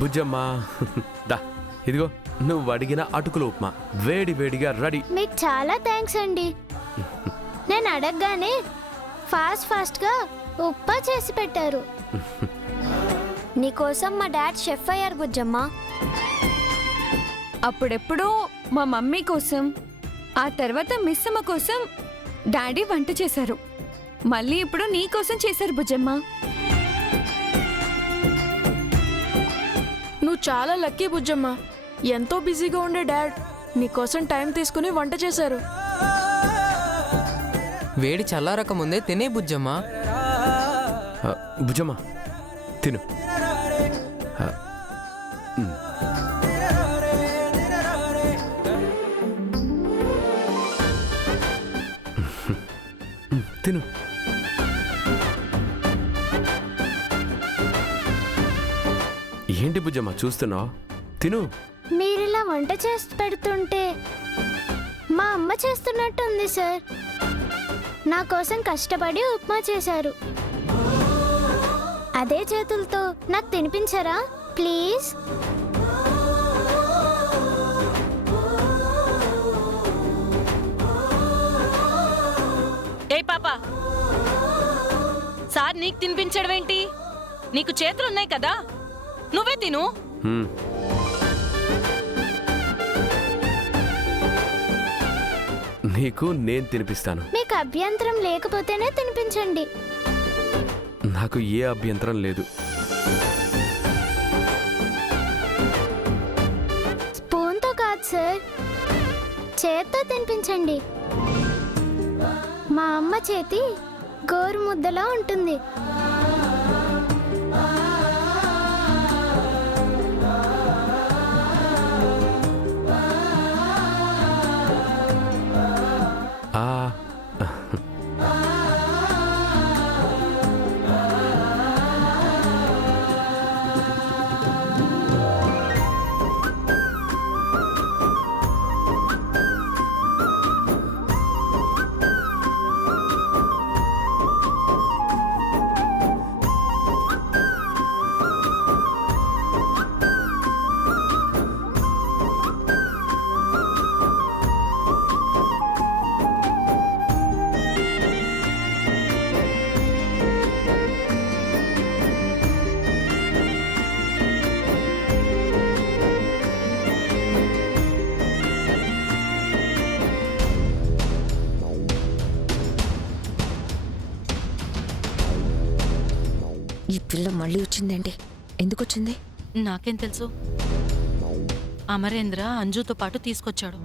బుజ్జమ్మా దా ఇదిగో నువ్వు అడిగిన అటుకుల ఉప్మా వేడి వేడిగా రెడీ. మీకు చాలా థ్యాంక్స్ అండి. నేను అడగగానే ఫాస్ట్గా ఉప్మా చేసి పెట్టారు. నీకోసం మా డాడ్ షెఫ్ అయ్యారు బుజ్జమ్మ. అప్పుడెప్పుడో మా మమ్మీ కోసం, ఆ తర్వాత మిస్ అమ్మ కోసం డాడీ వంట చేశారు. మళ్ళీ ఇప్పుడు నీ కోసం చేశారు బుజ్జమ్మ. నువ్వు చాలా లక్కీ బుజ్జమ్మ. ఎంతో బిజీగా ఉండే డాడ్ నీకోసం టైం తీసుకుని వంట చేశారు. వేడి చల్లారక ముందే తినే బుజ్జమ్మ. బుజ్జమ్మా తిను. తిను. ఏంటి బుజ్జమ్మా చూస్తున్నావు? తిను. మీరిలా వంట చేసి పెడుతుంటే మా అమ్మ చేస్తున్నట్టు ఉంది సార్. నా కోసం కష్టపడి ఉప్మా చేశారు. అదే చేతులతో నాకు తినిపించరా ప్లీజ్? ఏ పాపా, సార్ నీకు తినిపించడం ఏంటి? నీకు చేతులున్నాయి కదా, నువ్వే తిను. నీకు నేను తినిపిస్తాను. మీకు అభ్యంతరం లేకపోతేనే తినిపించండి. నాకు ఏ అభ్యంతరం లేదు. స్పూన్తో కాదు సార్, చేత్తో తినిపించండి. మా అమ్మ చేతి గోరు ముద్దలా ఉంటుంది. ఈ పిల్ల మళ్ళీ వచ్చిందండి. ఎందుకు వచ్చింది? నాకేం తెలుసు? అమరేంద్ర అంజుతో పాటు తీసుకొచ్చాడు.